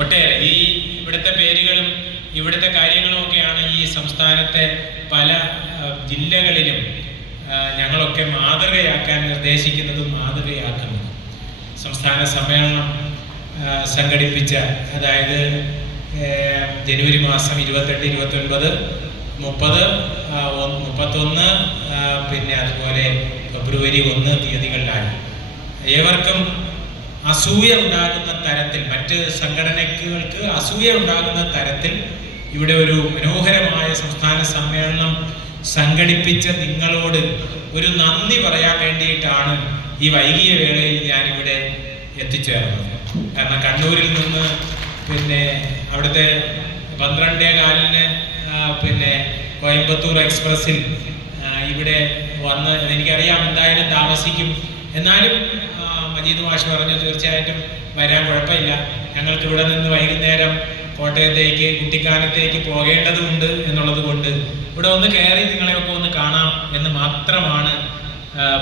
ഒട്ടേറെ ഈ ഇവിടുത്തെ പേരുകളും ഇവിടുത്തെ കാര്യങ്ങളുമൊക്കെയാണ് ഈ സംസ്ഥാനത്തെ പല ജില്ലകളിലും ഞങ്ങളൊക്കെ മാതൃകയാക്കാൻ നിർദ്ദേശിക്കുന്നതും മാതൃകയാക്കുന്നതും. സംസ്ഥാന സമ്മേളനം സംഘടിപ്പിച്ച അതായത് ജനുവരി മാസം ഇരുപത്തെട്ട് ഇരുപത്തൊൻപത് മുപ്പത് മുപ്പത്തൊന്ന് പിന്നെ അതുപോലെ ഫെബ്രുവരി ഒന്ന് തീയതികളിലായി. ഏവർക്കും അസൂയ ഉണ്ടാകുന്ന തരത്തിൽ മറ്റ് സംഘടനകൾക്ക് അസൂയ ഉണ്ടാകുന്ന തരത്തിൽ ഇവിടെ ഒരു മനോഹരമായ സംസ്ഥാന സമ്മേളനം സംഘടിപ്പിച്ച നിങ്ങളോട് ഒരു നന്ദി പറയാൻ വേണ്ടിയിട്ടാണ് ഈ വൈകിയ വേളയിൽ ഞാനിവിടെ എത്തിച്ചേർന്നത്. കാരണം കണ്ണൂരിൽ നിന്ന് പിന്നെ അവിടുത്തെ പന്ത്രണ്ടേ കാലിന് പിന്നെ കോയമ്പത്തൂർ എക്സ്പ്രസ്സിൽ ഇവിടെ വന്ന് എനിക്കറിയാം എന്തായാലും താമസിക്കും. എന്നാലും മജീദ് മാഷ് പറഞ്ഞു തീർച്ചയായിട്ടും വരാൻ കുഴപ്പമില്ല. ഞങ്ങൾക്ക് ഇവിടെ നിന്ന് വൈകുന്നേരം കോട്ടയത്തേക്ക് കുട്ടിക്കാനത്തേക്ക് പോകേണ്ടതുണ്ട് എന്നുള്ളത് കൊണ്ട് ഇവിടെ ഒന്ന് കയറി നിങ്ങളെയൊക്കെ ഒന്ന് കാണാം എന്ന് മാത്രമാണ്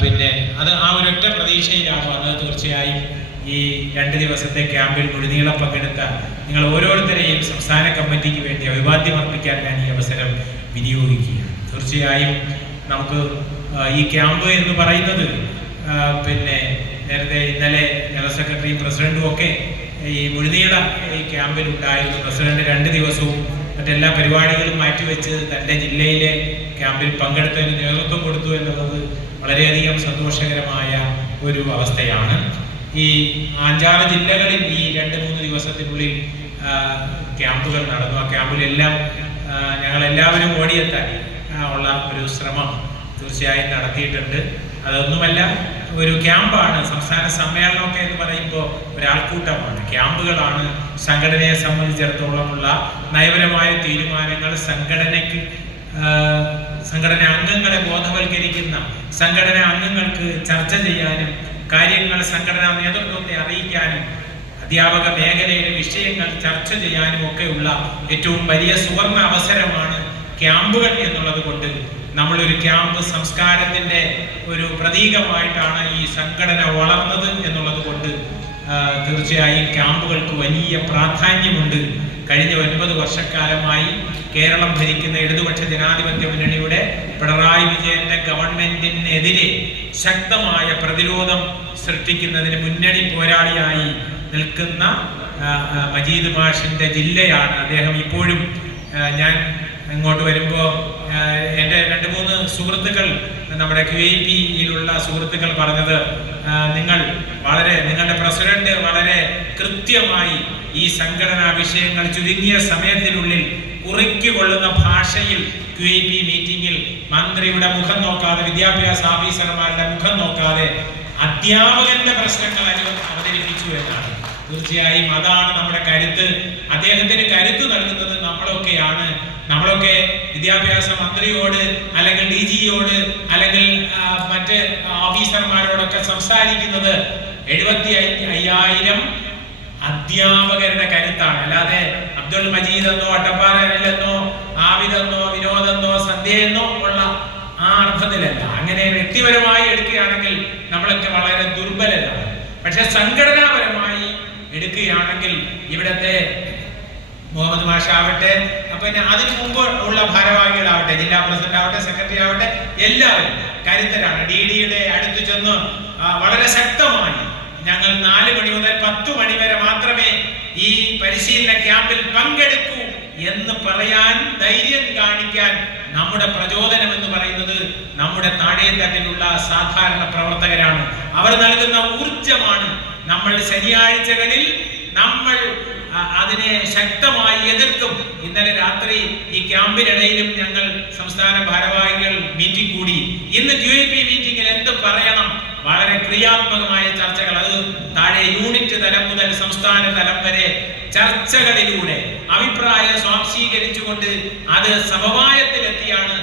പിന്നെ അത് ആ ഒരൊറ്റ പ്രതീക്ഷയിലാണ്? അത് തീർച്ചയായും ഈ രണ്ട് ദിവസത്തെ ക്യാമ്പിൽ മുഴുനീളം പങ്കെടുത്ത നിങ്ങൾ ഓരോരുത്തരെയും സംസ്ഥാന കമ്മിറ്റിക്ക് വേണ്ടി അഭിവാദ്യം അർപ്പിക്കാൻ ഞാൻ ഈ അവസരം വിനിയോഗിക്കുകയാണ്. തീർച്ചയായും നമുക്ക് ഈ ക്യാമ്പ് എന്ന് പറയുന്നത് പിന്നെ നേരത്തെ ഇന്നലെ ജനറൽ സെക്രട്ടറിയും പ്രസിഡന്റും ഒക്കെ ഈ മുഴുനീള ഈ ക്യാമ്പിൽ ഉണ്ടായിരുന്നു. പ്രസിഡന്റ് രണ്ട് ദിവസവും മറ്റെല്ലാ പരിപാടികളും മാറ്റിവെച്ച് തന്റെ ജില്ലയിലെ ക്യാമ്പിൽ പങ്കെടുത്തതിന് നേതൃത്വം കൊടുത്തു എന്നുള്ളത് വളരെയധികം സന്തോഷകരമായ ഒരു അവസ്ഥയാണ്. ഈ അഞ്ചാറ് ജില്ലകളിൽ ഈ രണ്ട് മൂന്ന് ദിവസത്തിനുള്ളിൽ ക്യാമ്പുകൾ നടന്നു. ആ ക്യാമ്പിലെല്ലാം ഞങ്ങളെല്ലാവരും ഓടിയെത്താൻ ഉള്ള ഒരു ശ്രമം തീർച്ചയായും നടത്തിയിട്ടുണ്ട്. അതൊന്നുമല്ല ഒരു ക്യാമ്പാണ് സംസ്ഥാന സമ്മേളനമൊക്കെ എന്ന് പറയുമ്പോൾ ഒരാൾക്കൂട്ടമാണ്. ക്യാമ്പുകളാണ് സംഘടനയെ സംബന്ധിച്ചിടത്തോളമുള്ള നയപരമായ തീരുമാനങ്ങൾ സംഘടനയ്ക്ക് സംഘടന അംഗങ്ങളെ ബോധവൽക്കരിക്കുന്ന സംഘടന അംഗങ്ങൾക്ക് ചർച്ച ചെയ്യാനും കാര്യങ്ങൾ സംഘടനാ നേതൃത്വത്തെ അറിയിക്കാനും അധ്യാപക മേഖലയിലെ വിഷയങ്ങൾ ചർച്ച ചെയ്യാനും ഒക്കെയുള്ള ഏറ്റവും വലിയ സുവർണ അവസരമാണ് ക്യാമ്പുകൾ എന്നുള്ളത് കൊണ്ട് നമ്മളൊരു ക്യാമ്പ് സംസ്കാരത്തിന്റെ ഒരു പ്രതീകമായിട്ടാണ് ഈ സംഘടന വളർന്നത് എന്നുള്ളത് കൊണ്ട് തീർച്ചയായും ക്യാമ്പുകൾക്ക് വലിയ പ്രാധാന്യമുണ്ട്. കഴിഞ്ഞ ഒൻപത് വർഷക്കാലമായി കേരളം ഭരിക്കുന്ന ഇടതുപക്ഷ ജനാധിപത്യ മുന്നണിയുടെ പിണറായി വിജയന്റെ ഗവൺമെന്റിനെതിരെ ശക്തമായ പ്രതിരോധം സൃഷ്ടിക്കുന്നതിന് മുന്നണി പോരാളിയായി നിൽക്കുന്ന മജീദ് മാഷിന്റെ ജില്ലയാണ് അദ്ദേഹം ഇപ്പോഴും ഞാൻ ഇങ്ങോട്ട് വരുമ്പോൾ എന്റെ രണ്ട് മൂന്ന് സുഹൃത്തുക്കൾ നമ്മുടെ ക്യു ഐ പിയിലുള്ള സുഹൃത്തുക്കൾ പറഞ്ഞത് നിങ്ങൾ വളരെ നിങ്ങളുടെ പ്രസിഡന്റ് വളരെ കൃത്യമായി ഈ സംഘടനാ വിഷയങ്ങൾ ചുരുങ്ങിയ സമയത്തിനുള്ളിൽ കുറിക്കൊള്ളുന്ന ഭാഷയിൽ ക്യു ഐ പി മീറ്റിംഗിൽ മന്ത്രിയുടെ മുഖം നോക്കാതെ വിദ്യാഭ്യാസ ഓഫീസർമാരുടെ മുഖം നോക്കാതെ അധ്യാപകന്റെ പ്രശ്നങ്ങൾ അവതരിപ്പിച്ചു എന്നാണ്. തീർച്ചയായും അതാണ് നമ്മുടെ കരുത്ത്. അദ്ദേഹത്തിന് കരുത്ത് നൽകുന്നത് നമ്മളൊക്കെയാണ്. നമ്മളൊക്കെ വിദ്യാഭ്യാസ മന്ത്രിയോട് അല്ലെങ്കിൽ ഡി ജിയോട് അല്ലെങ്കിൽ മറ്റ് ഓഫീസർമാരോടൊക്കെ സംസാരിക്കുന്നത് എഴുപത്തി അയ്യായിരം അധ്യാപകരുടെ കരുത്താണ്. അല്ലാതെ അബ്ദുൾ മജീദ് എന്നോ അട്ടപ്പാറയിലെന്നോ ആവിദെന്നോ വിനോദെന്നോ സന്ധ്യയെന്നോ ഉള്ള ആ അർത്ഥത്തിലല്ല. അങ്ങനെ വ്യക്തിപരമായി എടുക്കുകയാണെങ്കിൽ നമ്മളൊക്കെ വളരെ ദുർബലരാണ്. പക്ഷെ സംഘടനാപരമായി എടുക്കുകയാണെങ്കിൽ ഇവിടത്തെ മുഹമ്മദ് മാഷ ആവട്ടെ അപ്പൊ പിന്നെ അതിനു മുമ്പ് ഉള്ള ഭാരവാഹികളാവട്ടെ ജില്ലാ പ്രസിഡന്റ് ആവട്ടെ സെക്രട്ടറി ആവട്ടെ എല്ലാവരും കരുത്തരാണ്. ഡി ഡിയുടെ അടുത്ത് ചെന്ന് വളരെ ശക്തമായി ഞങ്ങൾ നാല് മണി മുതൽ പത്ത് മണി വരെ മാത്രമേ ഈ പരിശീലന ക്യാമ്പിൽ പങ്കെടുക്കൂ എന്ന് പറയാൻ ധൈര്യം കാണിക്കാൻ നമ്മുടെ പ്രചോദനം എന്ന് പറയുന്നത് നമ്മുടെ താഴെത്തട്ടിലുള്ള സാധാരണ പ്രവർത്തകരാണ്. അവർ നൽകുന്ന ഊർജമാണ് നമ്മൾ ശനിയാഴ്ചകളിൽ നമ്മൾ അതിനെ ശക്തമായി എതിർക്കും. ഇന്നലെ രാത്രി ഈ ക്യാമ്പിനിടയിലും ഞങ്ങൾ സംസ്ഥാന ഭാരവാഹികൾ മീറ്റിംഗ് കൂടി. ഇന്ന് ക്യു എ പി മീറ്റിംഗിൽ എന്ത് പറയണം? വളരെ ക്രിയാത്മകമായ ചർച്ചകൾ. അത് താഴെ യൂണിറ്റ് തലം മുതൽ സംസ്ഥാന തലം വരെ ചർച്ചകളിലൂടെ. അഭിപ്രായം സ്വാംശീകരിച്ചുകൊണ്ട് അത് സമവായത്തിലെത്തിയാണ്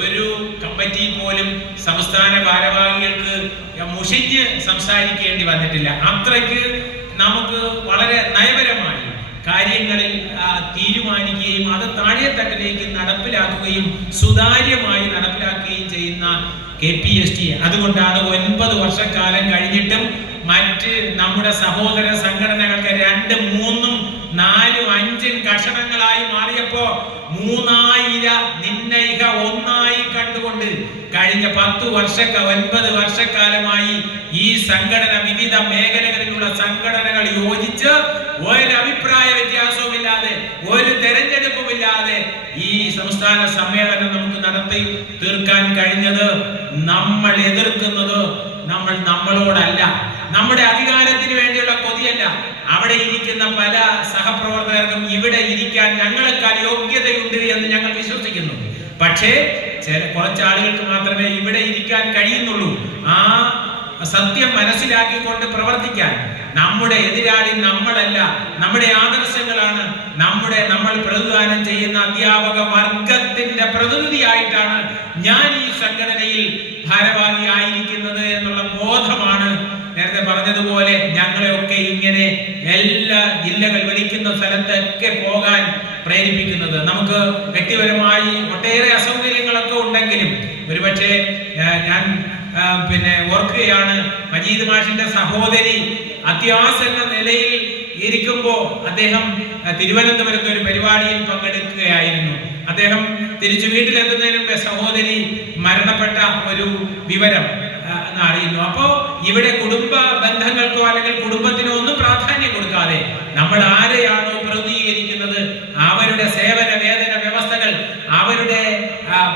ഒരു കമ്മിറ്റി പോലും സംസ്ഥാന ഭാരവാഹികൾക്ക് മുഷിഞ്ഞ് സംസാരിക്കേണ്ടി വന്നിട്ടില്ല. അത്രയ്ക്ക് നമുക്ക് വളരെ നയപരമായി കാര്യങ്ങളിൽ തീരുമാനിക്കുകയും അത് താഴെ തട്ടിലേക്ക് നടപ്പിലാക്കുകയും സുതാര്യമായി നടപ്പിലാക്കുകയും ചെയ്യുന്ന കെ പി എസ് ടി. അതുകൊണ്ടാണ് ഒൻപത് വർഷക്കാലം കഴിഞ്ഞിട്ടും മറ്റ് നമ്മുടെ സഹോദര സംഘടനകൾക്ക് രണ്ട് മൂന്നും നാലും അഞ്ചും കഷണങ്ങളായി മാറിയപ്പോ മൂന്നായിര നിന്നയിക ഒന്നായി കണ്ടുകൊണ്ട് കഴിഞ്ഞ പത്ത് വർഷക്ക ഒൻപത് വർഷക്കാലമായി ഈ സംഘടന വിവിധ മേഖലകളിലുള്ള സംഘടനകൾ യോജിച്ച് ഒരു അഭിപ്രായ വ്യത്യാസവുമില്ലാതെ ഒരു തെരഞ്ഞെടുപ്പുമില്ലാതെ ഈ സംസ്ഥാന സമ്മേളനം നമുക്ക് നടത്തി തീർക്കാൻ കഴിഞ്ഞത് നമ്മൾ എതിർക്കുന്നത് നമ്മൾ നമ്മളോടല്ല. നമ്മുടെ അധികാരത്തിന് വേണ്ടിയുള്ള കൊതിയല്ല. അവിടെ ഇരിക്കുന്ന പല സഹപ്രവർത്തകർക്കും ഇവിടെ ഇരിക്കാൻ ഞങ്ങളെക്കാൾ യോഗ്യതയുണ്ട് എന്ന് ഞങ്ങൾ വിശ്വസിക്കുന്നു. പക്ഷേ ചില കുറച്ച് ആളുകൾക്ക് മാത്രമേ ഇവിടെ ഇരിക്കാൻ കഴിയുന്നുള്ളൂ. ആ സത്യം മനസ്സിലാക്കിക്കൊണ്ട് പ്രവർത്തിക്കാൻ. നമ്മുടെ എതിരാളി നമ്മളല്ല. നമ്മുടെ ആദർശങ്ങളാണ്. നമ്മുടെ നമ്മൾ പ്രതിദാനം ചെയ്യുന്ന അധ്യാപക വർഗത്തിന്റെ പ്രതിനിധിയായിട്ടാണ് ഞാൻ ഈ സംഘടനയിൽ ഭാരവാഹിയായിരിക്കുന്നത് എന്നുള്ള ബോധമാണ് നേരത്തെ പറഞ്ഞതുപോലെ ഞങ്ങളെയൊക്കെ ഇങ്ങനെ എല്ലാ ജില്ലകൾ വിളിക്കുന്ന സ്ഥലത്തൊക്കെ പോകാൻ പ്രേരിപ്പിക്കുന്നത്. നമുക്ക് വ്യക്തിപരമായി ഒട്ടേറെ അസൗകര്യങ്ങളൊക്കെ ഉണ്ടെങ്കിലും ഒരുപക്ഷെ ഞാൻ പിന്നെ ഓർക്കുകയാണ് മജീദ് മാഷിന്റെ സഹോദരി അത്യാസന്ന നിലയിൽ ഇരിക്കുമ്പോൾ അദ്ദേഹം തിരുവനന്തപുരത്ത് ഒരു പരിപാടിയിൽ പങ്കെടുക്കുകയായിരുന്നു. അദ്ദേഹം തിരിച്ചു വീട്ടിലെത്തുന്നതിന് സഹോദരി മരണപ്പെട്ട ഒരു വിവരം എന്ന് അറിയുന്നു. അപ്പോ ഇവിടെ കുടുംബ ബന്ധങ്ങൾക്കോ അല്ലെങ്കിൽ കുടുംബത്തിനോ ഒന്നും പ്രാധാന്യം കൊടുക്കാതെ നമ്മൾ ആരെയാണോ പ്രതികരിക്കുന്നത് അവരുടെ സേവന വേതന വ്യവസ്ഥകൾ അവരുടെ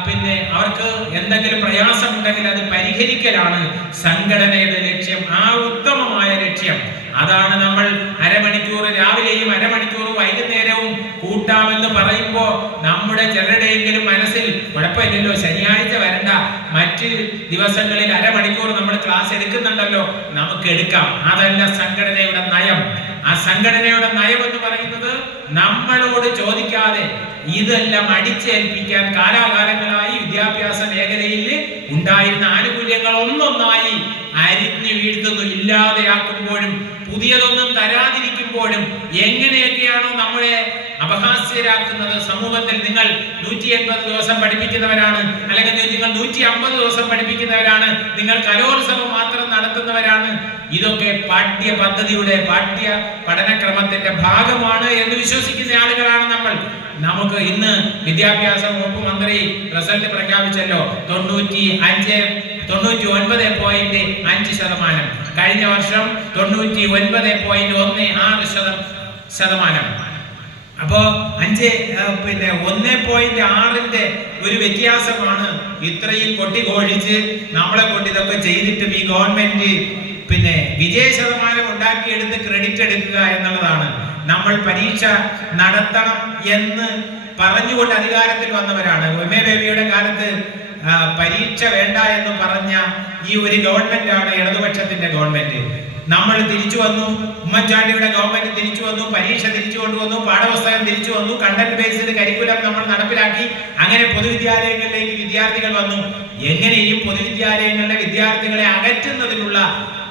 പിന്നെ അവർക്ക് എന്തെങ്കിലും പ്രയാസമുണ്ടെങ്കിൽ അത് പരിഹരിക്കലാണ് സംഘടനയുടെ ലക്ഷ്യം. ആ ഉത്തമമായ ലക്ഷ്യം. അതാണ് നമ്മൾ അരമണിക്കൂർ രാവിലെയും അരമണിക്കൂർ വൈകുന്നേരവും കൂട്ടാമെന്ന് പറയുമ്പോ നമ്മുടെ ചിലരുടെയെങ്കിലും മനസ്സിൽ കുഴപ്പമില്ലല്ലോ ശനിയാഴ്ച വരണ്ട. മറ്റ് ദിവസങ്ങളിൽ അരമണിക്കൂർ നമ്മൾ ക്ലാസ് എടുക്കുന്നുണ്ടല്ലോ നമുക്ക് എടുക്കാം. അതല്ല സംഘടനയുടെ നയം. ആ സംഘടനയുടെ നയം എന്ന് പറയുന്നത് നമ്മളോട് ചോദിക്കാതെ ഇതെല്ലാം അടിച്ചേൽപ്പിക്കാൻ കാലാകാലങ്ങളായി വിദ്യാഭ്യാസ മേഖലയിൽ ഉണ്ടായിരുന്ന ആനുകൂല്യങ്ങൾ ഒന്നൊന്നായി അരിഞ്ഞു വീഴ്ത്തുന്നു. ഇല്ലാതെയാക്കുമ്പോഴും പുതിയതൊന്നും തരാതിരിക്കുമ്പോഴും എങ്ങനെയൊക്കെയാണോ നമ്മളെ അപഹാസ്യരാക്കുന്നത്? സമൂഹത്തിൽ നിങ്ങൾ നൂറ്റി എൺപത് ദിവസം പഠിപ്പിക്കുന്നവരാണ് അല്ലെങ്കിൽ നിങ്ങൾ നൂറ്റി അമ്പത് ദിവസം പഠിപ്പിക്കുന്നവരാണ് നിങ്ങൾ കലോത്സവം മാത്രം നടത്തുന്നവരാണ്. ഇതൊക്കെ പാഠ്യ പദ്ധതിയുടെ പാഠ്യ പഠനക്രമത്തിന്റെ ഭാഗമാണ് എന്ന് വിശ്വസിക്കുന്ന ആളുകളാണ് നമ്മൾ. നമുക്ക് ഇന്ന് വിദ്യാഭ്യാസ വകുപ്പ് മന്ത്രി റിസൾട്ട് പ്രഖ്യാപിച്ചല്ലോ. തൊണ്ണൂറ്റി അഞ്ച് തൊണ്ണൂറ്റി ഒൻപത് പോയിന്റ് അഞ്ച് ശതമാനം. കഴിഞ്ഞ വർഷം തൊണ്ണൂറ്റി ഒൻപത് പോയിന്റ് ഒന്ന് ആറ് ശതം- ശതമാനം. അപ്പോ അഞ്ച് പിന്നെ ഒന്ന് പോയിന്റ് ആറിന്റെ ഒരു വ്യത്യാസമാണ് ഇത്രയും കൊട്ടിഘോഷിച്ച് നമ്മളെ കൊണ്ട് ഇതൊക്കെ ചെയ്തിട്ടും ഈ ഗവൺമെന്റ് പിന്നെ വിജയ ശതമാനം ഉണ്ടാക്കിയെടുത്ത് ക്രെഡിറ്റ് എടുക്കുക എന്നുള്ളതാണ്. നമ്മൾ പരീക്ഷ നടത്തണം എന്ന് പറഞ്ഞുകൊണ്ട് അധികാരത്തിൽ വന്നവരാണ്. ഉമേ ബേബിയുടെ കാലത്ത് പരീക്ഷ വേണ്ട എന്ന് പറഞ്ഞ ഈ ഒരു ഗവൺമെന്റ് ആണ് ഇടതുപക്ഷത്തിന്റെ ഗവൺമെന്റ് നമ്മൾ തിരിച്ചു വന്നു ഉമ്മൻചാണ്ടിയുടെ ഗവൺമെന്റ് തിരിച്ചു വന്നു പരീക്ഷ തിരിച്ചു കൊണ്ടുവന്നു പാഠപുസ്തകം തിരിച്ചു വന്നു കണ്ടന്റ് ബേസ്ഡ് കരിക്കുലം നമ്മൾ നടപ്പിലാക്കി. അങ്ങനെ പൊതുവിദ്യാലയങ്ങളിലേക്ക് വിദ്യാർത്ഥികൾ വന്നു. എങ്ങനെയും പൊതുവിദ്യാലയങ്ങളിലെ വിദ്യാർത്ഥികളെ അകറ്റുന്നതിനുള്ള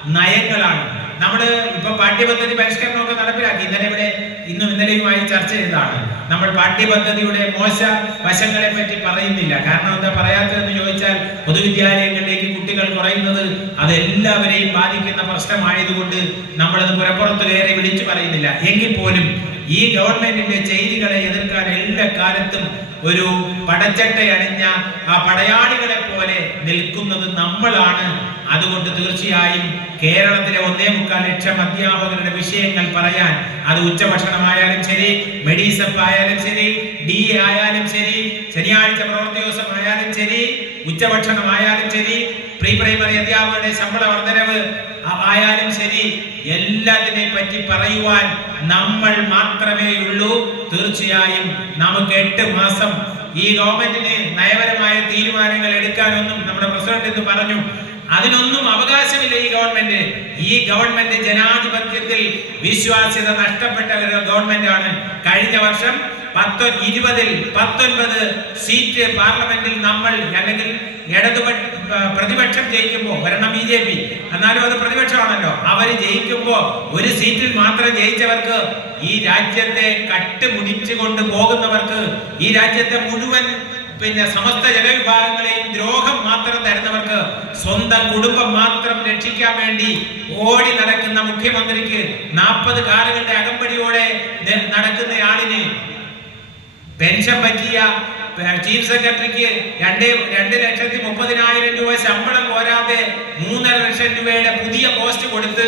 നയങ്ങളാണ്. നമ്മൾ ഇപ്പൊ പാഠ്യപദ്ധതി പരിഷ്കരണമൊക്കെ നടപ്പിലാക്കി. ഇന്നലെ ഇവിടെ ഇന്നും ഇന്നലെയുമായി ചർച്ച ചെയ്തതാണ്. നമ്മൾ പാഠ്യപദ്ധതിയുടെ മോശ വശങ്ങളെ പറ്റി പറയുന്നില്ല. കാരണം എന്താ പറയാത്തതെന്ന് ചോദിച്ചാൽ പൊതുവിദ്യാലയങ്ങളിലേക്ക് കുട്ടികൾ കുറയുന്നത് അത് എല്ലാവരെയും ബാധിക്കുന്ന പ്രശ്നമായതുകൊണ്ട് നമ്മളത് പുറപ്പുറത്ത് കയറി വിളിച്ചു പറയുന്നില്ല. എങ്കിൽ പോലും ഈ ഗവൺമെന്റിന്റെ ചെയ്തികളെ എതിർക്കാൻ എല്ലാ കാലത്തും ഒരു പടച്ചട്ടയണിഞ്ഞ ആ പടയാളികളെ പോലെ നിൽക്കുന്നത് നമ്മളാണ്. അതുകൊണ്ട് തീർച്ചയായും കേരളത്തിലെ ഒന്നേ മുക്കാൽ ലക്ഷം അധ്യാപകരുടെ വിഷയങ്ങൾ പറയാൻ അത് ഉച്ചഭക്ഷണമായാലും ശരി മെഡീസപ്പ് ആയാലും ശരി ഡി ആയാലും ശരി ശനിയാഴ്ച പ്രവൃത്തി ദിവസം ആയാലും ശരി ഉച്ചഭക്ഷണമായാലും ശരി പ്രീ പ്രൈമറി അധ്യാപകരുടെ ശമ്പള വർധനവ് ആയാലും ശരി എല്ലാത്തിനെ പറ്റി പറയുവാൻ നമ്മൾ മാത്രമേ ഉള്ളൂ തീർച്ചയായും നമുക്ക് എട്ട് മാസം ഈ ഗവൺമെന്റിന് നയപരമായ തീരുമാനങ്ങൾ എടുക്കാനൊന്നും നമ്മുടെ പ്രസിഡന്റ് എന്ന് പറഞ്ഞു. അതിനൊന്നും അവകാശമില്ല ഈ ഗവൺമെന്റ്. ഈ ഗവൺമെന്റ് ജനാധിപത്യത്തിൽ വിശ്വാസ്യത നഷ്ടപ്പെട്ട ഒരു ഗവൺമെന്റ് ആണ് കഴിഞ്ഞ വർഷം പത്തൊ ഇരുപതിൽ പത്തൊൻപത് സീറ്റ് പാർലമെന്റിൽ നമ്മൾ അല്ലെങ്കിൽ ഇടതുപക്ഷ പ്രതിപക്ഷം ജയിക്കുമ്പോൾ ഭരണം ബി ജെ പി. എന്നാലും അത് പ്രതിപക്ഷമാണല്ലോ. അവർ ജയിക്കുമ്പോൾ ഒരു സീറ്റിൽ മാത്രം ജയിച്ചവർക്ക് ഈ രാജ്യത്തെ കട്ടുമുടിച്ചു കൊണ്ട് പോകുന്നവർക്ക് ഈ രാജ്യത്തെ മുഴുവൻ പിന്നെ സമസ്ത ജനവിഭാഗങ്ങളെയും ദ്രോഹം മാത്രം തരുന്നവർക്ക് സ്വന്തം കുടുംബം മാത്രം രക്ഷിക്കാൻ വേണ്ടി ഓടി നടക്കുന്ന മുഖ്യമന്ത്രിക്ക് നാൽപ്പത് കാറുകളുടെ അകമ്പടിയോടെ നടക്കുന്ന പെൻഷൻ പറ്റിയ ചീഫ് സെക്രട്ടറിക്ക് രണ്ട് രണ്ട് ലക്ഷത്തി മുപ്പതിനായിരം രൂപ ശമ്പളം പോരാതെ മൂന്നര ലക്ഷം രൂപയുടെ പുതിയ പോസ്റ്റ് കൊടുത്ത്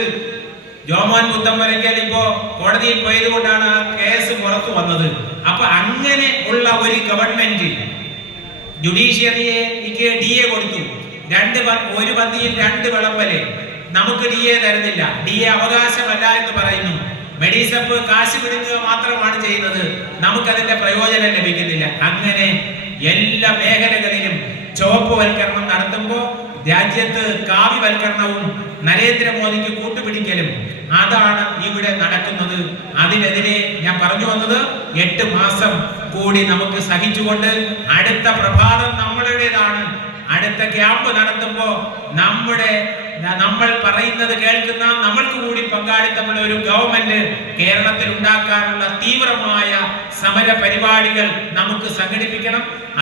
ജോമോൻ പുത്തമ്പരയ്ക്കൽ ഇപ്പോ കോടതിയിൽ പോയത് കൊണ്ടാണ് ആ കേസ് പുറത്തു വന്നത്. അപ്പൊ അങ്ങനെ ഉള്ള ഒരു ഗവൺമെന്റ് ജുഡീഷ്യറിയെ ഡി എ കൊടുത്തു. രണ്ട് ഒരു പന്തിയിൽ രണ്ട് വിളമ്പൽ. നമുക്ക് ഡി എ തരുന്നില്ല. ഡി എ അവകാശമല്ല എന്ന് പറയുന്നു. മെഡിസപ്പ് കാശ് പിടുക്കുക മാത്രമാണ് ചെയ്യുന്നത്. നമുക്കതിന്റെ പ്രയോജനം ലഭിക്കുന്നില്ല. അങ്ങനെ എല്ലാ മേഖലകളിലും ചുവപ്പുവൽക്കരണം നടത്തുമ്പോൾ രാജ്യത്ത് കാവ്യവൽക്കരണവും നരേന്ദ്രമോദിക്ക് കൂട്ടുപിടിക്കലും അതാണ് ഇവിടെ നടക്കുന്നത്. അതിനെതിരെ ഞാൻ പറഞ്ഞു വന്നത് എട്ട് മാസം കൂടി നമുക്ക് സഹിച്ചുകൊണ്ട് അടുത്ത പ്രഭാതം നമ്മളുടേതാണ്. അടുത്ത ക്യാമ്പ് നടത്തുമ്പോൾ നമ്മുടെ നമ്മൾ പറയുന്നത് കേൾക്കുന്ന നമ്മൾക്ക് കൂടി പങ്കാളിത്തമുള്ള ഒരു ഗവൺമെന്റ് കേരളത്തിൽ ഉണ്ടാക്കാനുള്ള തീവ്രമായ സമര പരിപാടികൾ നമുക്ക് സംഘടിപ്പിക്കണം.